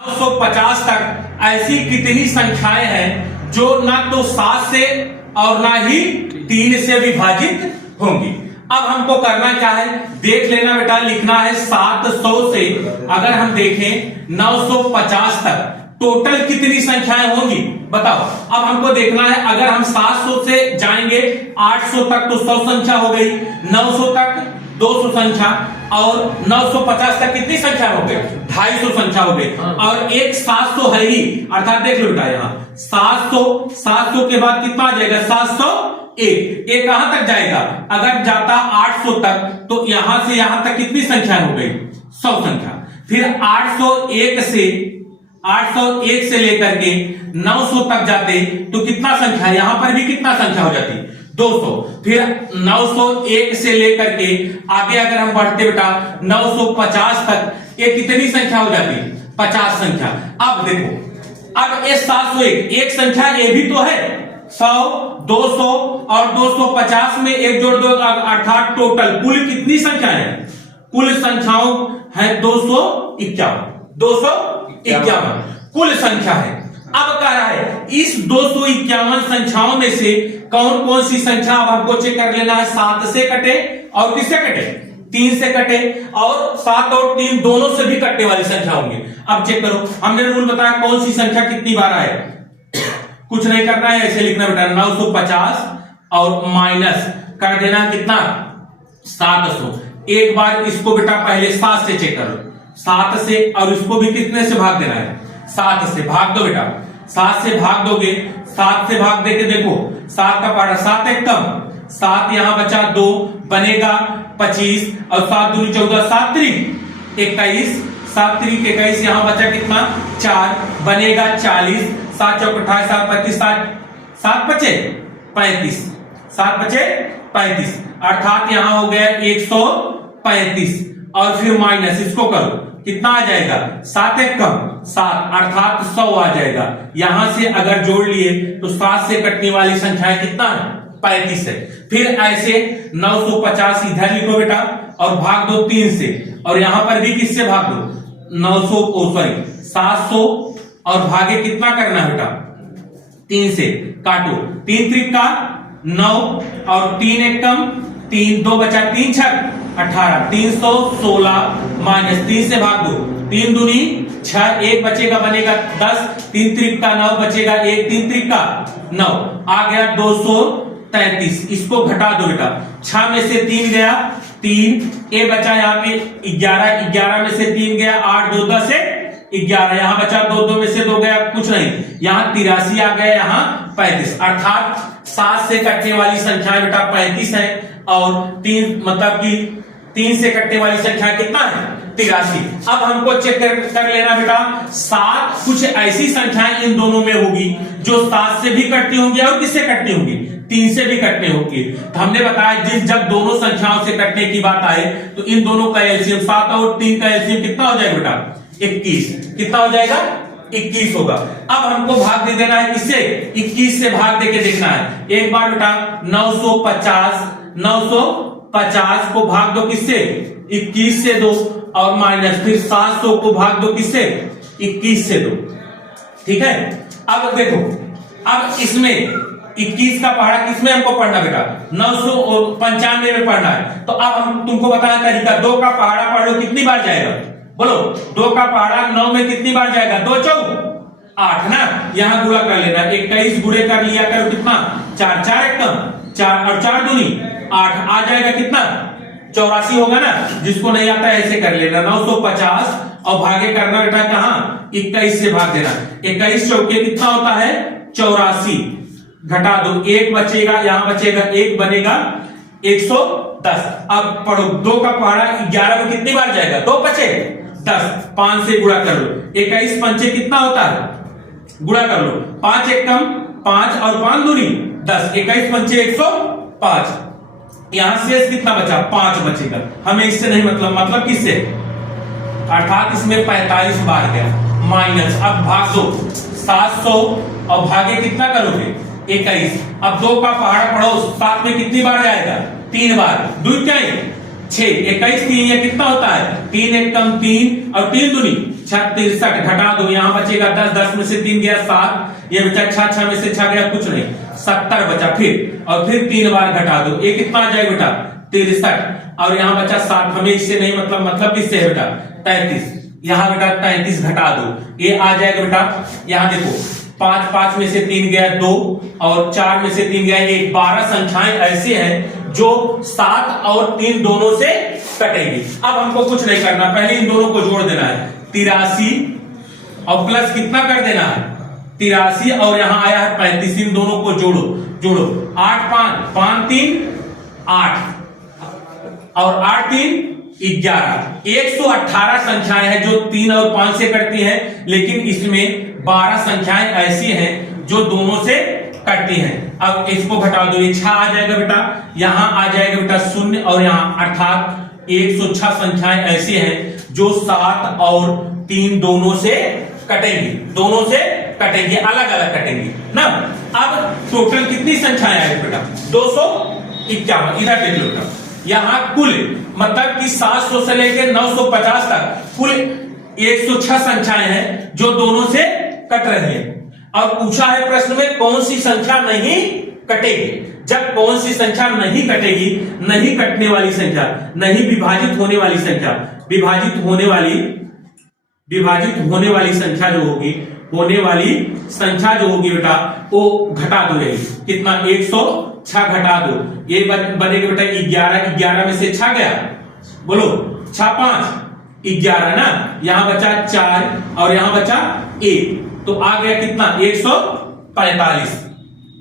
950 तक ऐसी कितनी संख्याएं हैं जो ना तो 7 से और ना ही 3 से विभाजित होंगी। अब हमको करना क्या है, देख लेना बेटा, लिखना है 700 से अगर हम देखें 950 तक टोटल कितनी संख्याएं होंगी बताओ। अब हमको देखना है, अगर हम 700 से जाएंगे 800 तक तो 100 संख्या हो गई, 900 तक 200 संख्या और 950 तक कितनी संख्या हो गई, 250 संख्या हो गई। और एक 700 है ही, अर्थात देख लो बेटा यहाँ 700 के बाद कितना आ जाएगा 701। ये कहां तक जाएगा, अगर जाता 800 तक तो यहां से यहां तक कितनी संख्या हो गई 100 संख्या। फिर 801 से लेकर के 900 तक जाते तो कितना संख्या, यहां पर भी कितना संख्या हो जाती 200। फिर 901 से लेकर के आगे अगर हम बढ़ते बेटा 950 तक ये कितनी संख्या हो जाती 50 संख्या। अब देखो, अब ये 701 एक संख्या ये भी तो है, 100 200 और 250 में एक जोड़ दो अर्थात टोटल कुल कितनी संख्या है, कुल संख्याओं है 251 कुल संख्या है। अब कह रहा है इस 251 संख्याओं में से कौन कौन सी संख्या अब हमको चेक कर लेना है, 7 से कटे और किससे कटे 3 से कटे, और 7 और 3 दोनों से भी कटने वाली संख्या होंगी। अब चेक करो, हमने रूल बताया कौन सी संख्या कितनी बार आए, कुछ नहीं करना है, ऐसे लिखना बेटा 950 और माइनस कर देना कितना 700। एक बार इसको बेटा पहले 7 से चेक करो, 7 से, और इसको भी कितने से भाग देना है 7 से भाग दो बेटा, 7 से भाग दोगे, 7 से भाग देके देखो 7 का पहाड़ा 7 एक कम 7 यहां बचा 2 बनेगा 25 और 7 दूनी 14 7 त्रिक 21 7 त्रिक 21 यहां बचा कितना 4 बनेगा 40 7 चौक 28 7 35 7 बचे 35 7 बचे 35 अर्थात यहां हो गया 135 और फिर माइनस इसको करो कितना आ जाएगा 7 एक कम 7 अर्थात 100 आ जाएगा। यहां से अगर जोड़ लिए तो 7 से कटने वाली संख्या कितना है 35 है। फिर ऐसे 950 इधर लिखो बेटा और भाग दो 3 से, और यहां पर भी किससे भाग दो 700 और भागे कितना करना है बेटा 3 से काटो, 3 त्रिक का 9 और 3 एक कम 3 2 बचा 3 छक 18 316 माइनस 3 से भाग दो 3 दूनी 6 1 बचेगा बनेगा 10 3 त्रिक का 9 बचेगा 1 3 त्रिक का 9 आ गया 233। इसको घटा दो बेटा, 6 में से 3 गया 3 ए बचा यहाँ पे 11 में से 3 गया 8 2 10 से 11 यहाँ बचा 2 में से 2 गया कुछ नहीं, यहाँ 83 आ गया यहाँ 35 अर्थात 7 से कटने वाली संख्या बेटा 35 है और 3 मतलब कि 3 से कटने वाली संख्या कितना है 83। अब हमको चेक कर लेना बेटा 7 कुछ ऐसी संख्याएं इन दोनों में होगी जो 7 से भी कटती होंगी और किससे कटती होंगी 3 से भी कटने होंगी। तो हमने बताया जब दोनों संख्याओं से कटने की बात आए तो इन दोनों का एलसीएम 7 और 3 का एलसीएम कितना हो जाएगा बेटा 21, कितना हो जाएगा 21 होगा। अब हमको भाग दे देना है किससे 21 से भाग देके देखना है। एक बार बेटा 950 को भाग दो किससे 21 से दो और माइनस फिर 700 को भाग दो किससे 21 से दो, ठीक है। अब देखो, अब इसमें 21 का पहाड़ा किसमें हमको पढ़ना बेटा 995 में पढ़ना है। तो अब हम तुमको बताया तरीका, 2 का पहाड़ा पढ़ लो कितनी बार जाएगा बोलो, 2 का पहाड़ा 9 में कितनी बार जाएगा 2 चौक 8 ना, यहां गुणा कर लेना 21 गुणे कर लिया करो कितना 4 4 एक कम 4 और 4 दूनी 8 आ जाएगा कितना 84 होगा ना। जिसको नहीं आता है ऐसे कर लेना 950 और भागे करना बेटा कहां 21 से भाग देना, 21 चौके कितना होता है 84 घटा दो 1 बचेगा यहां बचेगा 1 बनेगा 110। अब पढ़ो 2 का पहाड़ा 11 में कितनी बार जाएगा 2 बचे 10 5 से गुणा कर लो 21 पंचे कितना होता है गुणा कर लो 5 एक कम 5 और 5 दूनी 10 21 पंचे 105 यहां शेष कितना बचा 5 बचेगा। हमें इससे नहीं मतलब किससे अर्थात इसमें 45 बार गया माइनस। अब भाग दो 700 और भागे कितना करोगे 21। अब 2 का पहाड़ा पढ़ो 7 में कितनी बार जाएगा 3 बार 2 क्या 6 21 3 ये कितना होता है 3 एक कम 3 और 3 दूनी 63 घटा दो, यहां बचेगा 10, 10 में से 3 गया 7, ये बचा 6, 6 में से 6 गया कुछ नहीं, 70 बचा। फिर 3 बार घटा दो, ये कितना आ जाएगा बेटा 63, और यहां बचा 7, हमें इससे नहीं मतलब किससे है बेटा 33, यहां बेटा 33 घटा दो, ये आ जाएगा बेटा, यहां देखो 5, 5 में से 3 गया 2 और 4 में से 3 गया 1, 12 संख्याएं ऐसे हैं जो 7 और 3 दोनों से कटेंगी। अब हमको कुछ नहीं करना, पहले इन दोनों को जोड़ देना है, 83 और प्लस कितना कर देना है 83 और यहां आया है 35, इन दोनों को जोड़ो 8, 5, 5, 3, 8 और 8, 3, 11, 118 संख्याएं हैं जो 3 और 5 से कटती हैं, लेकिन इसमें 12 संख्याएं ऐसी हैं जो दोनों से कटती हैं। अब इसको घटा दो, ये 6 आ जाएगा बेटा, यहां आ जाएगा बेटा 0 और यहां, अर्थात 106 संख्याएं ऐसी हैं जो 7 और 3 दोनों से कटेंगी, अलग अलग कटेंगी ना। अब टोटल कितनी संख्याएं आएगी बेटा 251, इधर देख लो बेटा, यहां कुल मतलब कि 700 से लेकर 950 तक कुल 106 संख्याएं हैं जो दोनों से कट रही है। और पूछा है प्रश्न में कौन सी संख्या नहीं कटेगी। जब कौन सी संख्या नहीं कटेगी, नहीं कटने वाली संख्या, नहीं विभाजित होने वाली संख्या, विभाजित होने वाली संख्या जो होगी, होने वाली संख्या जो होगी बेटा वो घटा दो रहेगी, कितना 106 घटा दो, ये बनेगा बेटा 11 में से 6 गया, बोलो 6, 5, 11 ना, यहां बचा 4 और यहां बचा 1, तो आ गया कितना 145।